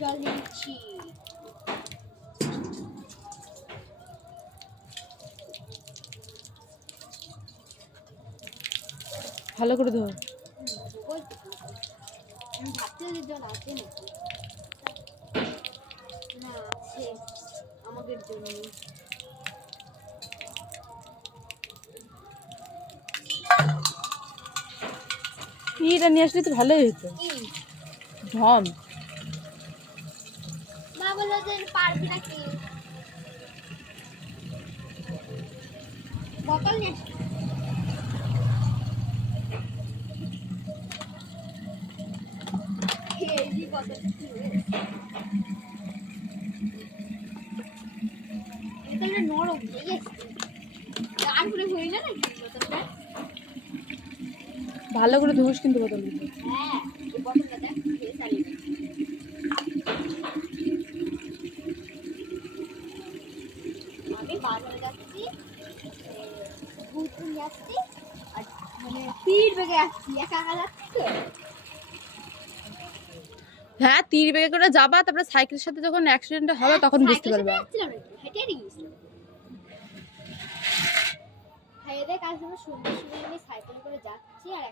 জল দিচ্ছি। ভালো করে ধো। আমি ভাবতে জল আছে নাকি, না আছে আমাদের জন্য। এটা নিয়ে আসলে তো ভালোই হতো। ঢম মা বললো যে পারবি নাকি, বোতল নিয়ে আসি। এই বোতল কি বোতলটা নরম হয়ে গেছে, তারপরে হয়ে না নাকি বোতলটা। ভালো করে ধোস কিন্তু বোতলগুলো। হ্যাঁ এই বোতলটা দেখ খেয়ে চালিয়ে দে। আমি বাজারে যাচ্ছি, দুধ নিয়ে আসছি, আর মানে স্পিড বেগে আসছি, একা একা যাচ্ছি তো। হ্যাঁ, তীর বেগে করে যাবা, তারপরে সাইকেলের সাথে যখন অ্যাক্সিডেন্ট হবে তখন বুঝতে পারবে। হেঁটে গিয়েছিলাম, খাইয়ে দেয় কাজ। সন্ধ্যের সময় আমি সাইকেল করে যাচ্ছি আর